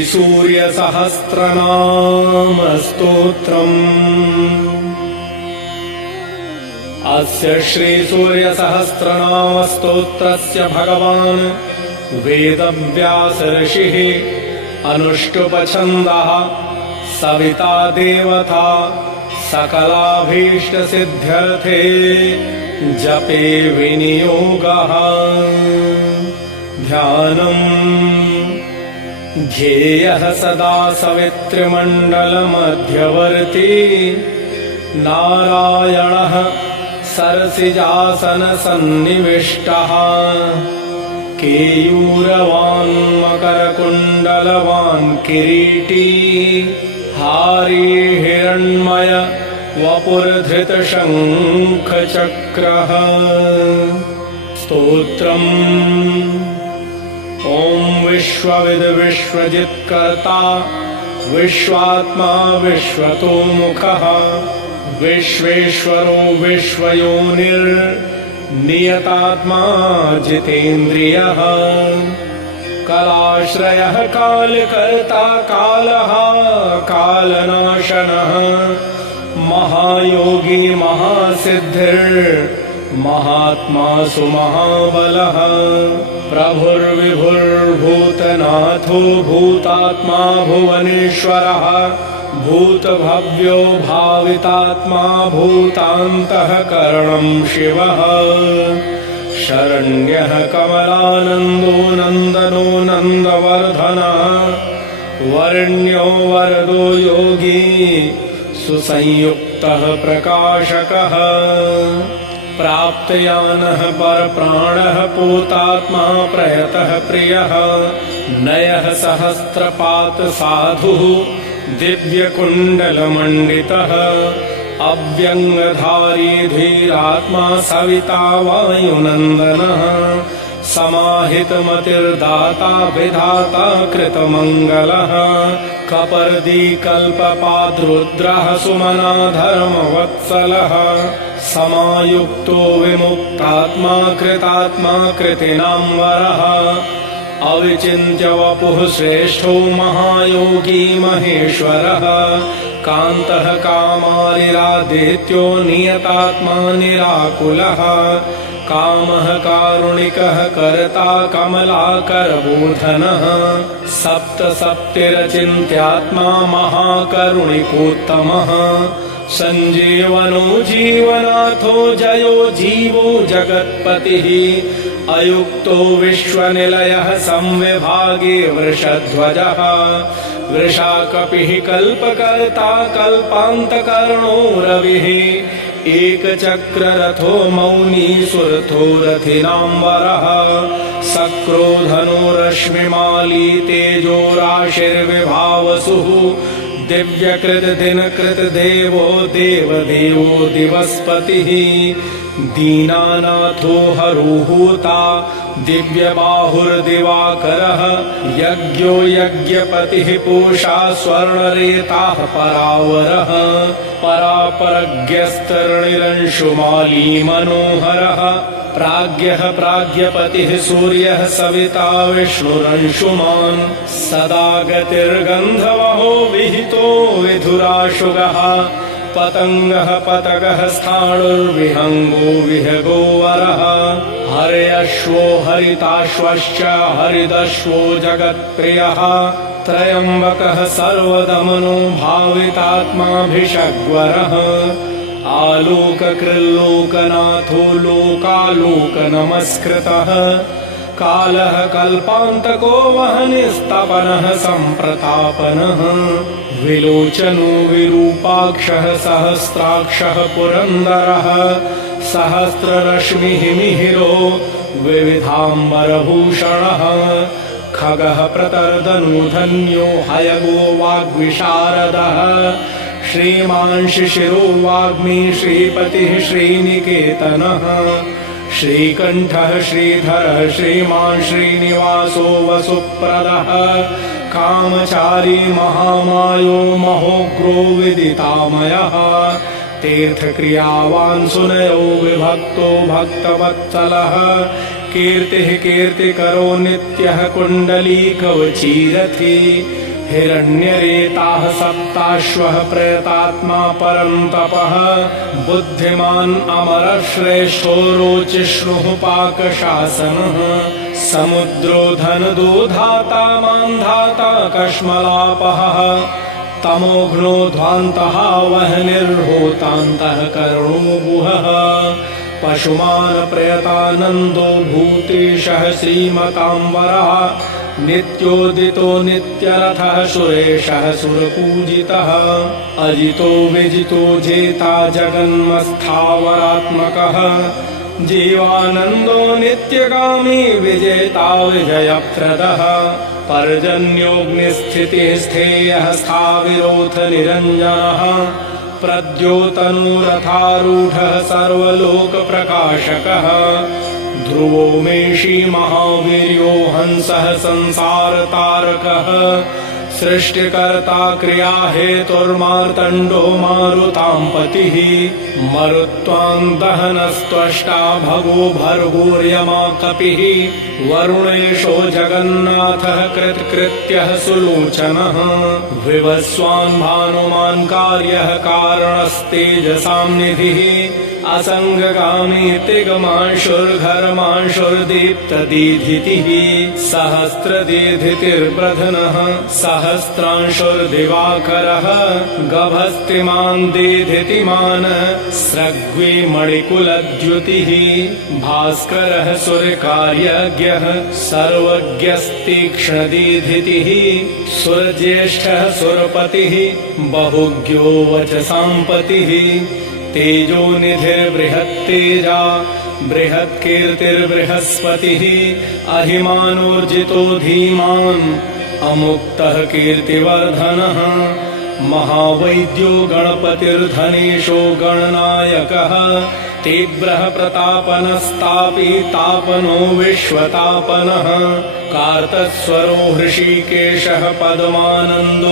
श्रीसूर्यसहस्रनामस्तोत्रम्। अस्य श्रीसूर्यसहस्रनामस्तोत्रस्य भगवान् वेदव्यासऋषिः अनुष्टुपछन्दः सविता देवता सकलाभीष्टसिद्ध्यर्थे जपे विनियोगः। ध्यानम् ध्येयः सदा सवित्रिमण्डलमध्यवर्ती नारायणः सरसिजासनसन्निविष्टः। केयूरवान् मकरकुण्डलवान् किरीटी। हारी हिरण्मय वपुर्धृतशङ्खचक्रः। स्तोत्रम् ॐ विश्वविद्विश्वजित्कर्ता विश्वात्मा विश्वतोमुखः विश्वेश्वरो विश्वयोनिर्नियतात्मा जितेन्द्रियः। कलाश्रयः कालकर्ता कालः कालनाशनः महायोगी महासिद्धिर्महात्मा सुमहाबलः प्रभुर्विभुर्भूतनाथो भूतात्मा भुवनेश्वरः भूतभव्यो भावितात्मा भूतान्तःकरणम् शिवः। शरण्यः कमलानन्दो नन्दनो नन्दवर्धनः वर्ण्यो वरदो योगी सुसंयुक्तः प्रकाशकः प्राप्तयानः परप्राणः पूतात्मा प्रयतः प्रियः। नयः सहस्रपातसाधुः दिव्यकुण्डलमण्डितः। अव्यङ्गधारी धीरात्मा सविता वायुनन्दनः समाहितमतिर्दाता विधाता कृतमङ्गलः कपर्दी कल्पपाद्रुद्रः सुमना धर्मवत्सलः समायुक्तो विमुक्तात्मा कृतात्मा कृतिनां वरः। अविचिन्त्य वपुः श्रेष्ठो महायोगी महेश्वरः। कान्तः कामारिरादित्यो नियतात्मा निराकुलः कामः कारुणिकः कर्ता सप्त सप्तिरचिन्त्यात्मा महाकरुणिकोत्तमः। सञ्जीवनो जीवनाथो जयो जीवो जगत्पतिः। अयुक्तो विश्वनिलयः संविभागे वृषध्वजः। वृषाकपिः कल्पकर्ता कल्पान्तकर्णो रविः। एकचक्ररथो मौनी सुरथो रथिनाम्बरः सक्रोधनो रश्मिमाली तेजो राशिर्विभावसुः दिव्यकृतदिनकृतदेवो देवदेवो दिवस्पतिः दीनानाथो हरुहूता दिव्यबाहुर्दिवाकरः यज्ञो यज्ञपतिः पूषा स्वर्णरेताः परावरः परापरज्ञस्तरणिरंशुमाली मनोहरः प्राज्ञः प्राज्ञपतिः सूर्यः सविता विष्णुरंशुमान् सदा गतिर्गन्धवहो विहितो विधुराशुगः। पतङ्गः पतगः स्थाणुर्विहङ्गो विहगो वरः। हर्यश्वो हरिताश्वश्च हरिदश्वो जगत्प्रियः। त्रयम्बकः सर्वदमनो भावितात्माभिषग्वरः आलोककृल्लोकनाथो लोकालोकनमस्कृतः कालः कल्पान्तको वहनिस्तपनः सम्प्रतापनः। विलोचनो विरूपाक्षः सहस्राक्षः पुरन्दरः सहस्ररश्मिः मिहिरो विविधाम्बरभूषणः। खगः प्रतर्दनूधन्यो हयगो वाग्विशारदः श्रीमान् शिशिरो वाग्मी श्रीपतिः श्रीनिकेतनः। श्रीकण्ठः श्रीधरः श्रीमान् श्रीनिवासो वसुप्रदः। कामचारी महामायो महोग्रो विदितामयः। तीर्थक्रियावान् सुनयो विभक्तो भक्तवत्सलः। कीर्तिः कीर्तिकरो नित्यः कुण्डलीकवचीरथि हिरण्यरेताः सप्ताश्वः प्रयतात्मा परन्तपः बुद्धिमान् अमरश्रेष्ठो रोचिष्णुः पाकशासनः समुद्रो धनदो धाता मान्धाता कश्मलापः तमोघ्नो ध्वान्तः वह्निर्होतान्तः करुणो गुहः पशुमान् प्रयतानन्दो भूतेशः श्रीमताम्बरः नित्योदितो नित्यरथः सुरेशः सुरपूजितः। अजितो विजितो जेता जगन्मस्थावरात्मकः। जीवानन्दो नित्यगामी विजेता विजयप्रदः। पर्जन्योऽग्निस्थितिः स्थेयः स्थाविरोथ निरञ्जनः। प्रद्योतनुरथारूढः सर्वलोकप्रकाशकः ध्रुवो मेषी महावीर्यो हंसः संसारतारकः सृष्टिकर्ता क्रिया हेतुर्मार्तण्डो मारुताम् पतिः। मरुत्वाम् दहनस्त्वष्टा भगो भर्गूर्यमा कपिः वरुणेशो जगन्नाथः कृत्कृत्यः सुलोचनः। विवस्वान् भानुमान् कार्यः कारणस्तेजसाम् निधिः। असङ्गगामी त्रिगमांशुर्घर्मांशुर्दीप्तदीधितिः सहस्रदीधितिर्प्रधनः सहस्रांशुर्दिवाकरः गभस्तिमान् दीधितिमान् स्रग्वी मणिकुलद्युतिः भास्करः सुरकार्यज्ञः सर्वज्ञस्तीक्ष्णदीधितिः सुरज्येष्ठः सुरपतिः बहुज्ञो वचसाम्पतिः तेजो निधिर्बृहत्तेजा बृहत्कीर्तिर्बृहस्पतिः अहिमानोर्जितो धीमान् अमुक्तः कीर्तिवर्धनः। महावैद्यो गणपतिर्धनेशो गणनायकः। तीव्रः प्रतापनस्तापि तापनो विश्वतापनः। कार्तस्वरो हृषीकेशः पद्मानन्दोऽतिनन्दितः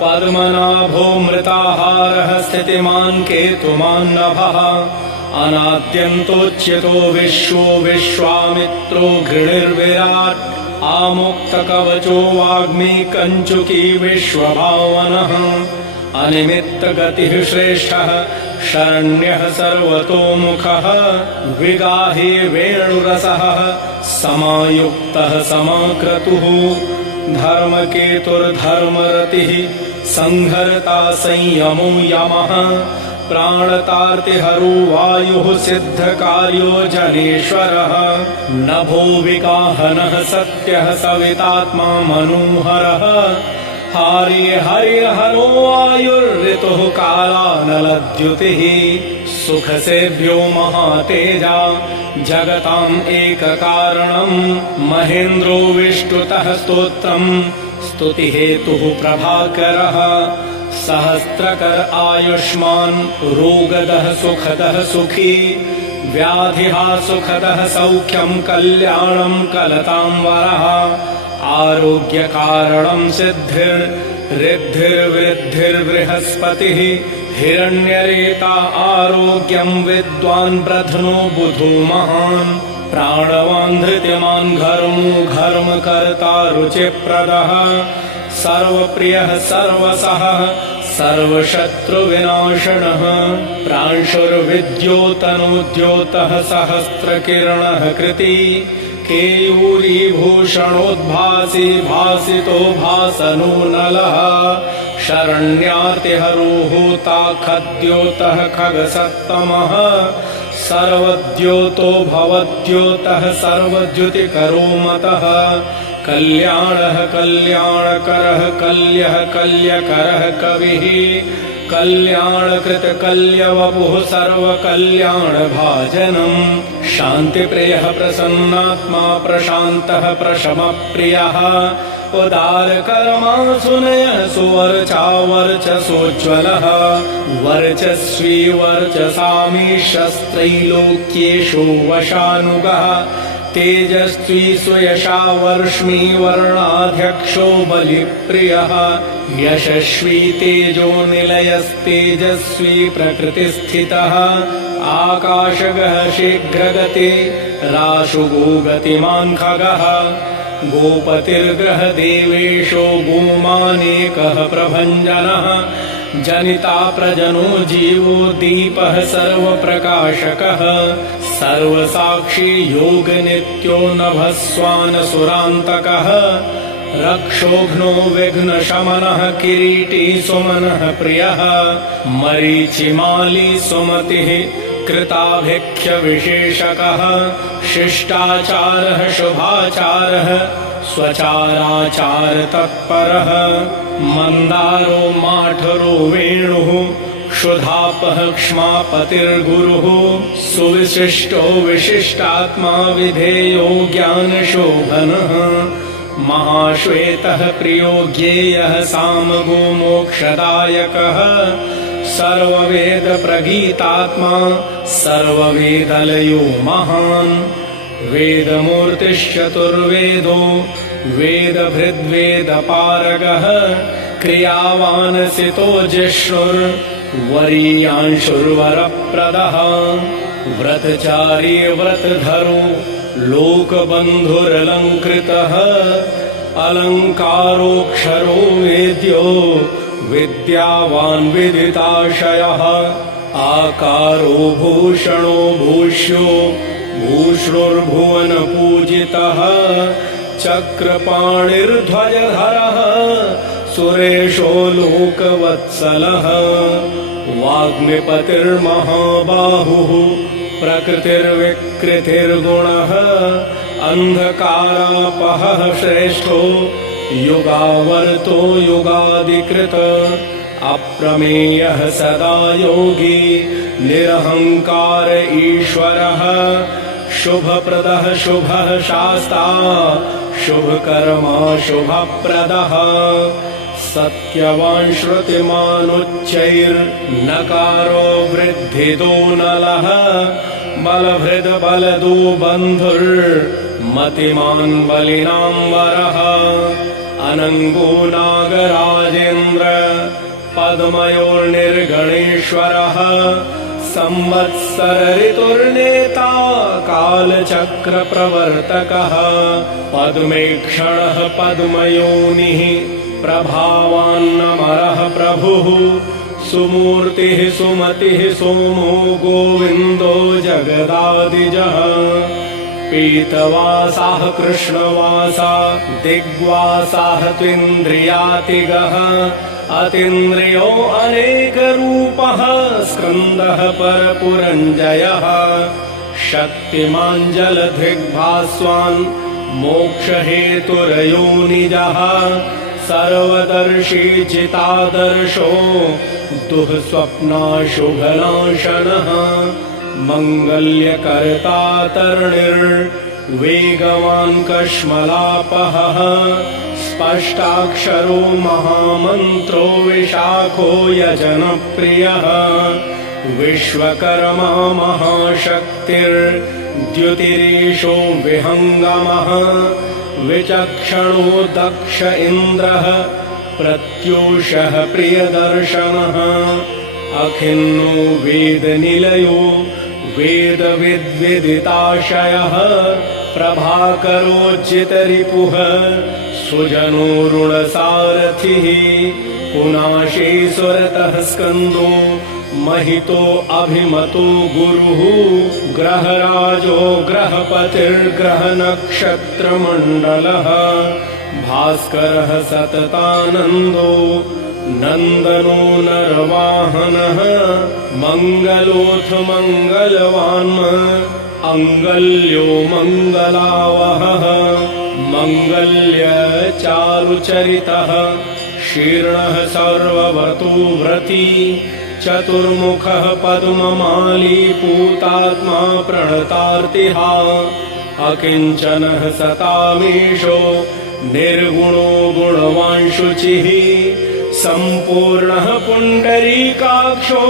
पद्मनाभो मृताहारः स्थितिमान् केतुमान्नभः अनाद्यन्तोच्यतो विश्वो विश्वामित्रो घृणिर्विराट् आमुक्तकवचो वाग्मी कञ्चुकी विश्वभावनः अनिमित्तगतिः श्रेष्ठः शरण्यः सर्वतोमुखः विगाहे वेणुरसः समायुक्तः समाक्रतुः धर्मकेतुर्धर्मरतिः सङ्घर्ता संयमो यमः प्राणतार्तिहरो वायुः सिद्धकार्यो जनेश्वरः नभो विकाहनः सत्यः सवितात्मा मनोहरः। हार्य हरिहरो आयुर्ऋतुः कालानलद्युतिः। सुखसेभ्यो महातेजा। जगताम् एककारणम्। महेन्द्रो विष्टुतः स्तोत्रम्। स्तुतिहेतुः प्रभाकरः सहस्रकर आयुष्मान् रोगदः सुखदः सुखी व्याधिः सुखदः सौख्यम् कल्याणम् कलताम् वरः आरोग्यकारणम् सिद्धिर्रिद्धिर्वृद्धिर्बृहस्पतिः हिरण्यरेता आरोग्यम् विद्वान् प्रध्नो बुधो महान् प्राणवान् धृतिमान् घर्मो घर्मकर्ता रुचिप्रदः सर्वप्रियः सर्वसः सर्वशत्रुविनाशनः प्रांशुर्विद्योतनोद्योतः सहस्रकिरणः कृति केयूरीभूषणोद्भासि भासितो भासनो नलः शरण्यार्तिहरो होता खद्योतः खगसत्तमः सर्वद्योतो भवद्योतः सर्वद्युतिकरो मतः कल्याणः कल्याणकरः कल्यः कल्यकरः कविः कल्याणकृतकल्यवपुः सर्वकल्याणभाजनम् शान्तिप्रियः प्रसन्नात्मा प्रशान्तः प्रशमप्रियः उदारकर्मा सुनयः सुवर्चा वर्चसोज्ज्वलः वर्चस्वी वर्चसामीशस्त्रैलोक्येषु वशानुगः तेजस्वी स्वयशा वर्ष्मी वर्णाध्यक्षो बलिप्रियः। यशस्वी तेजो निलयस्तेजस्वी प्रकृतिस्थितः। आकाशगः शीघ्रगते राशुगो गतिमान् खगः। गोपतिर्ग्रहदेवेशो गोमानेकः प्रभञ्जनः जनिता प्रजनो जीवो दीपः सर्वप्रकाशकः। सर्वसाक्षी योगनित्यो नभस्वानसुरान्तकः। रक्षोघ्नो विघ्नशमनः किरीटी सुमनः प्रियः। मरीचिमाली सुमतिः कृताभिख्यविशेषकः शिष्टाचारः शुभाचारः स्वचाराचारतत्परः मन्दारो माठरो वेणुः क्षुधापः क्ष्मापतिर्गुरुः सुविशिष्टो विशिष्टात्मा विधेयो ज्ञानशोभनः। महाश्वेतः प्रियो ज्ञेयः सामगो मोक्षदायकः। सर्ववेदप्रगीतात्मा सर्ववेदलयो महान् वेदमूर्तिश्चतुर्वेदो वेदभृद्वेदपारगः क्रियावानसितो जिष्णुर्वरीयांशुर्वरप्रदः व्रतचारी व्रतधरो लोकबन्धुरलङ्कृतः अलङ्कारोऽक्षरो वेद्यो विद्यावान् विदिताशयः आकारो भूषणो भूष्यो भूष्णुर्भुवनपूजितः चक्रपाणिर्ध्वजधरः सुरेशो लोकवत्सलः वाग्मिपतिर्महाबाहुः प्रकृतिर्विकृतिर्गुणः अन्धकारापहः श्रेष्ठो युगावर्तो युगादिकृत अप्रमेयः सदा योगी निरहङ्कार ईश्वरः शुभप्रदः शुभः शास्ता। शुभकर्मा शुभप्रदः। सत्यवान् श्रुतिमानुच्चैर्नकारो वृद्धितो नलः। बलभृदबलदो बन्धुर्मतिमान् बलिनाम्बरः अनङ्गो नागराजेन्द्र पद्मयोर्निर्गणेश्वरः संवत्सर ऋतुर्नेता कालचक्रप्रवर्तकः। पद्मेक्षणः पद्मयोनिः प्रभावान्नमरः प्रभुः। सुमूर्तिः सुमतिः सोमो गोविन्दो जगदादिजः पीतवासाः कृष्णवासा दिग्वासाः त्विन्द्रियातिगः। अतीन्द्रियो अनेकरूपः स्कन्दः परपुरञ्जयः। शक्तिमाञ्जलधिग्भास्वान् मोक्षहेतुरयोनिजः। सर्वदर्शी चितादर्शो दुःस्वप्नाशुभनाशनः मङ्गल्यकर्ता तर्णिर्वेगवान् कश्मलापहः स्पष्टाक्षरो महामन्त्रो विशाखो यजनप्रियः। विश्वकर्मा महाशक्तिर्द्युतिरीशो विहङ्गमः। विचक्षणो दक्ष इन्द्रः प्रत्यूषः प्रियदर्शनः। अखिन्नो वेदनिलयो वेदविद्विदिताशयः प्रभाकरोचितरिपुः सुजनो ऋणसारथिः पुनाशेश्वरतः स्कन्दो महितो अभिमतो गुरुः ग्रहराजो ग्रहपतिर्ग्रहनक्षत्रमण्डलः भास्करः सततानन्दो नन्दनो नरवाहनः मङ्गलोऽथ मङ्गलवान् अङ्गल्यो मङ्गलावहः मङ्गल्यचारुचरितः शीर्णः सर्ववतो व्रती चतुर्मुखः पद्ममाली पूतात्मा प्रणतार्तिहा अकिञ्चनः सतामीशो निर्गुणो गुणवांशुचिः सम्पूर्णः पुण्डरीकाक्षो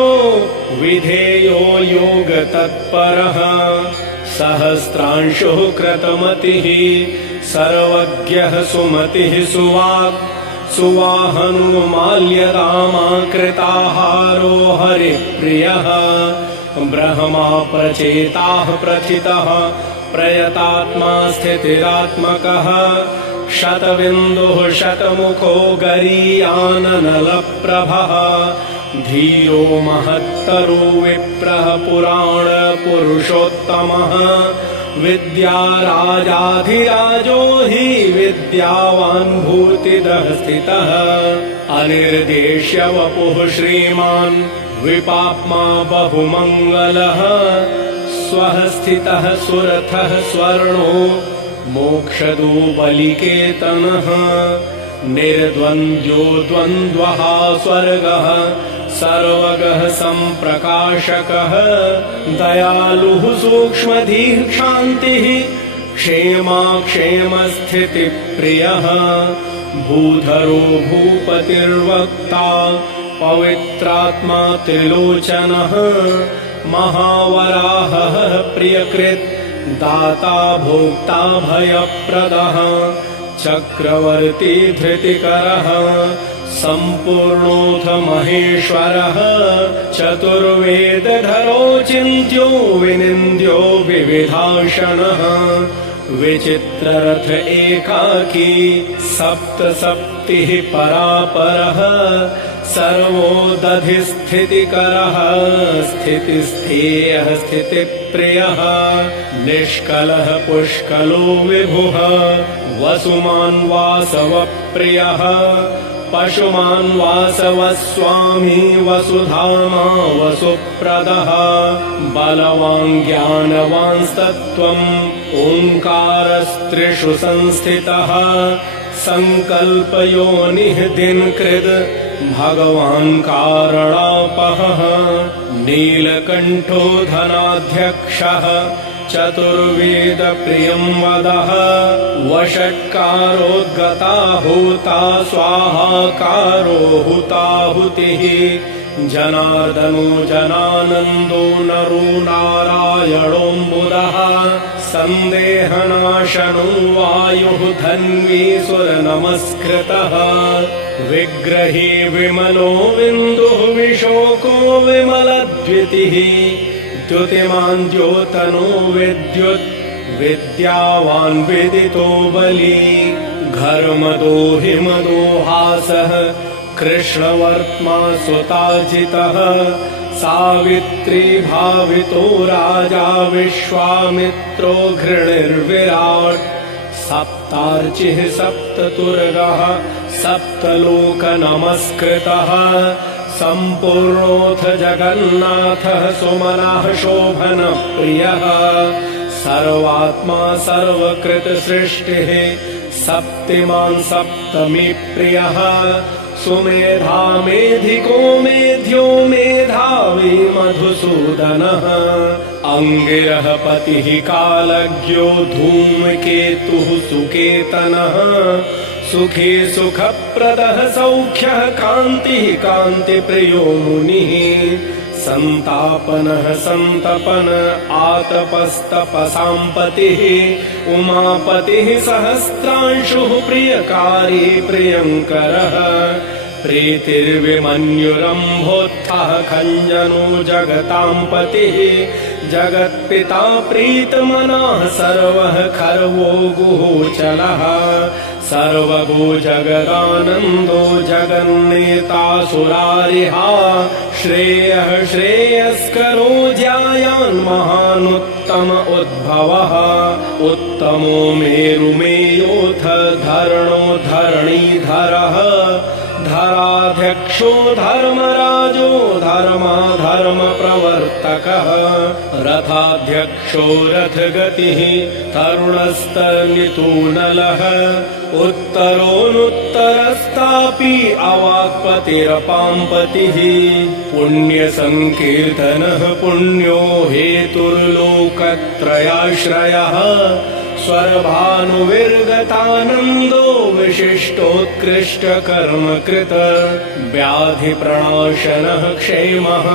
विधेयो योगतत्परः। सहस्रांशुः कृतमतिः सर्वज्ञः सुमतिः सुवाक् सुवाहनो माल्यदामा कृताहारो हरिप्रियः ब्रह्मा प्रचेताः प्रथितः प्रयतात्मा स्थितिरात्मकः शतबिन्दुः शतमुखो गरीयाननलप्रभः। धीरो महत्तरो विप्रः पुराणपुरुषोत्तमः विद्याराजाधिराजो हि विद्यावान् भूतिदः स्थितः अनिर्देश्य वपुः श्रीमान् विपाप्मा बहुमङ्गलः। स्वः स्थितः सुरथः स्वर्णो मोक्षदूबलिकेतनः निर्द्वन्द्वो द्वन्द्वः स्वर्गः सर्वगः सम्प्रकाशकः दयालुः सूक्ष्मधीः क्षान्तिः क्षेमाक्षेमस्थितिप्रियः भूधरो भूपतिर्वक्ता पवित्रात्मा त्रिलोचनः महावराहः प्रियकृत् दाता भोक्ता भयप्रदः चक्रवर्ती धृतिकरः सम्पूर्णोऽथ महेश्वरः चतुर्वेदधरो चिन्त्यो विनिन्द्यो विविधाषणः विचित्ररथ एकाकी सप्त सप्तिः परापरः सर्वो दधिस्थितिकरः स्थितिस्थेयः स्थितिप्रियः निष्कलः पुष्कलो विभुः वसुमान् वासवप्रियः पशुमान् वासवस्वामी वसुधामा वसुप्रदः बलवान् ज्ञानवांस्तत्त्वम् ओङ्कारस्त्रिषु संस्थितः सङ्कल्पयोनिः दिन्कृद् भगवान् कारणापहः नीलकण्ठो धनाध्यक्षः चतुर्वेदप्रियं वदः वषट्कारोद्गता हुता स्वाहाकारो हुताहुतिः जनार्दनो जनानन्दो नरो नारायणोऽम्बुदः सन्देहनाशनो वायुः धन्वी सुरनमस्कृतः। विग्रही विमलो बिन्दुः विशोको विमलद्युतिः द्युतिमान् द्योतनो विद्युत्। विद्यावान् विदितो बली। घर्मदो हिमदो हासः। कृष्णवर्त्मा सुताजितः सावित्री भावितो राजा विश्वामित्रो घृणिर्विराट्। सप्तार्चिः सप्ततुर्गः सप्तलोकनमस्कृतः। सम्पूर्णोऽथ जगन्नाथः सुमनः शोभनप्रियः। सर्वात्मा सर्वकृतसृष्टिः सप्तिमान् सप्तमी प्रियः सुमेधा मेधिको मेध्यो मेधावी मधुसूदनः। अङ्गिरः पतिः कालज्ञो धूमकेतुः सुकेतनः। सुखी सुखप्रदः सौख्यः कान्तिः कान्तिप्रियो मुनिः। सन्तापनः सन्तपन आतपस्तपसाम्पतिः। उमापतिः सहस्रांशुः प्रियकारी प्रियङ्करः प्रीतिर्विमन्युरम्भोत्थः खञ्जनो जगताम् पतिः। जगत्पिता प्रीतमनः सर्वः खर्वो गुहोचलः सर्वगो जगदानन्दो जगन्नेता सुरारिहा श्रेयः श्रेयस्करो ज्यायान् महानुत्तम उद्भवः। उत्तमो मेरुमेयोऽथ धरणो धरणीधरः धराध्यक्षो धर्मराजो धर्माधर्मप्रवर्तकः। रथाध्यक्षो रथगतिः तरुणस्तनितूनलः। उत्तरोऽनुत्तरस्तापि अवाक्पतिरपाम्पतिः। पुण्यसङ्कीर्तनः पुण्यो हेतुर्लोकत्रयाश्रयः स्वरभानुविर्गतानन्दो विशिष्टोत्कृष्टकर्मकृत व्याधिप्रणाशनः क्षेमः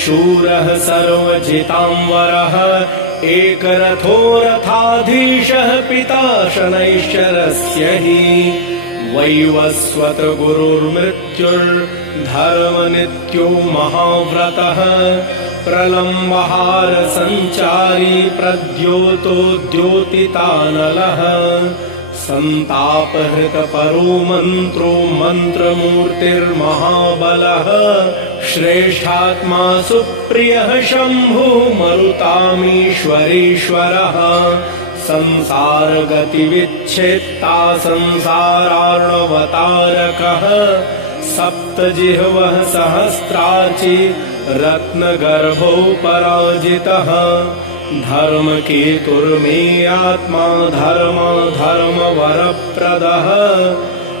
शूरः सर्वजिताम्बरः एकरथो रथाधीशः पिता शनैश्चरस्य हि। वैवस्वत गुरुर्मृत्युर्धर्मनित्यो महाव्रतः प्रलम्बहारसञ्चारी प्रद्योतो द्योतितानलः। सन्तापहृतपरो मन्त्रो मन्त्रमूर्तिर्महाबलः। श्रेष्ठात्मा सुप्रियः शम्भो मरुतामीश्वरेश्वरः। संसारगतिविच्छेत्ता संसारार्णवतारकः सप्तजिह्वः सहस्राचि रत्नगर्भो पराजितः। धर्मकेतुर्मे आत्मा धर्म धर्मवरप्रदः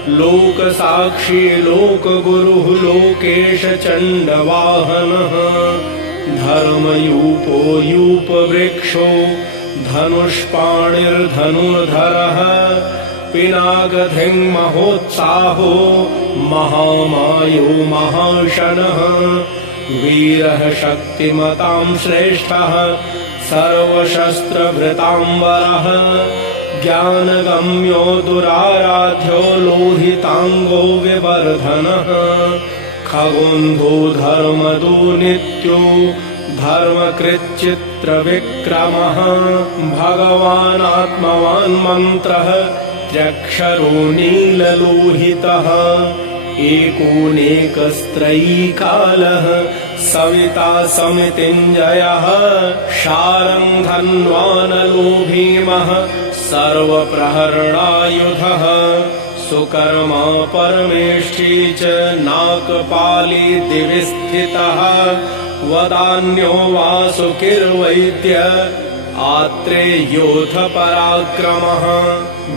लोकसाक्षी लोकगुरुः लोकेश चण्डवाहनः। धर्मयूपो यूपवृक्षो धनुष्पाणिर्धनुर्धरः। पिनागधिङ्महोत्साहो महामायो महाशनः वीरः शक्तिमतां श्रेष्ठः सर्वशस्त्रभृताम्बरः ज्ञानगम्यो दुराराध्यो लोहिताङ्गो विवर्धनः। खगुन्धो नित्यो धर्मकृच्चित्रविक्रमः भगवानात्मवान् मन्त्रः त्यक्षरो नीललोहितः एकोनेकस्त्रयीकालः सविता समितिञ्जयः शारम् धन्वानलो भीमः सर्वप्रहरणायुधः सुकर्मा परमेष्ठी च नाकपाली दिवि स्थितः वदान्यो वासुकिर्वैद्य आत्रेयोऽथ पराक्रमः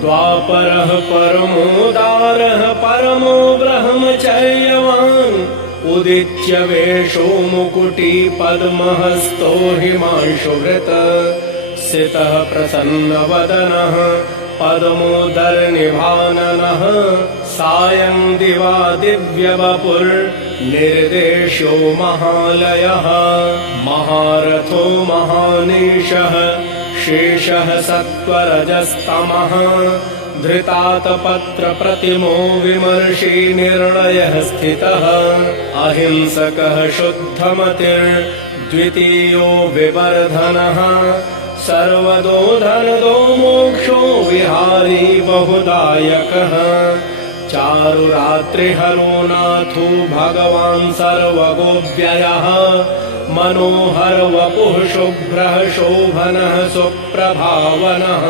द्वापरः परमोदारः परमो ब्रह्मचर्यवान्। उदित्य वेषो मुकुटी पद्महस्तो हिमांशुवृत सितः प्रसन्नवदनः पद्मोदरनिभाननः सायं दिवा दिव्यवपुर्निर्देशो महालयः। महारथो महानेशः शेषः सत्त्वरजस्तमः। धृतातपत्रप्रतिमो विमर्शी निर्णयः स्थितः। अहिंसकः शुद्धमतिर्द्वितीयो विवर्धनः। सर्वदो धनदो मोक्षो विहारी बहुदायकः। चारुरात्रिहरो नाथो भगवान् सर्वगोव्ययः मनोहर वपुः शुभ्रः शोभनः सुप्रभावनः।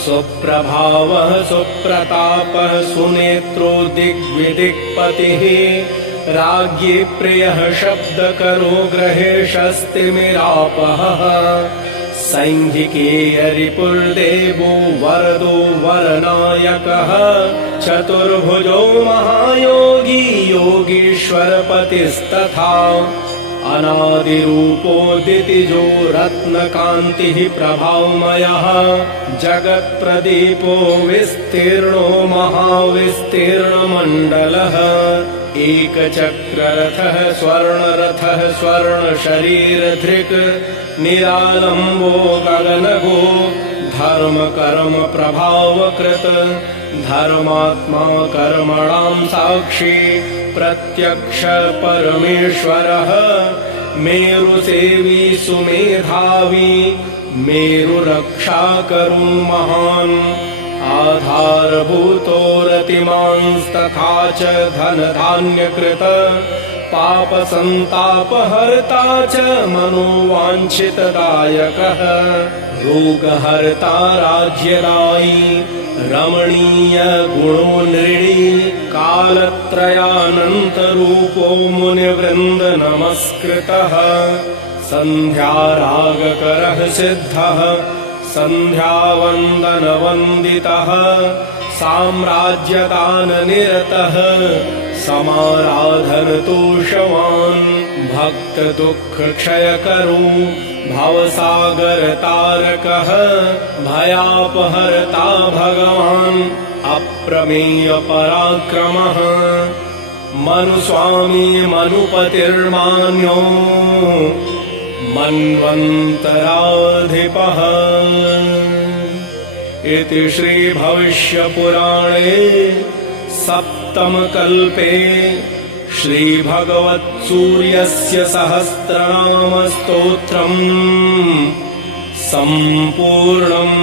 सुप्रभावः सुप्रतापः सुनेत्रो दिग्विदिक्पतिः राज्ञे प्रियः शब्दकरो ग्रहेशस्तिमिरापः सैङ्घिकेयरिपुर्देवो वरदो वरनायकः। चतुर्भुजो महायोगी योगीश्वरपतिस्तथा अनादिरूपोदितिजो रत्नकान्तिः प्रभावमयः जगत्प्रदीपो विस्तीर्णो महाविस्तीर्णमण्डलः। एकचक्ररथः स्वर्णरथः स्वर्णशरीरधृक् निरालम्बो गगनगो धर्मकर्म प्रभावकृत धर्मात्मा कर्मणां साक्षी प्रत्यक्ष परमेश्वरः। मेरुसेवी सुमेधावी मेरुरक्षाकरो महान्। आधारभूतोरतिमांस्तथा च धनधान्यकृत। पापसन्तापहर्ता च मनोवाञ्छितदायकः रोगहर्ता राज्यदायी रमणीय गुणो नृणी कालत्रयानन्तरूपो मुनिवृन्द नमस्कृतः सन्ध्यारागकरः सिद्धः सन्ध्यावन्दनवन्दितः साम्राज्यदाननिरतः समाराधनतोषवान् भक्तदुःखक्षयकरो भवसागरतारकः भयापहर्ता भगवान् अप्रमेयपराक्रमः। मनुस्वामी मनुपतिर्मान्यो मन्वन्तराधिपः। इति श्रीभविष्यपुराणे सप्तमकल्पे श्रीभगवत्सूर्यस्य सहस्रनामस्तोत्रम् सम्पूर्णम्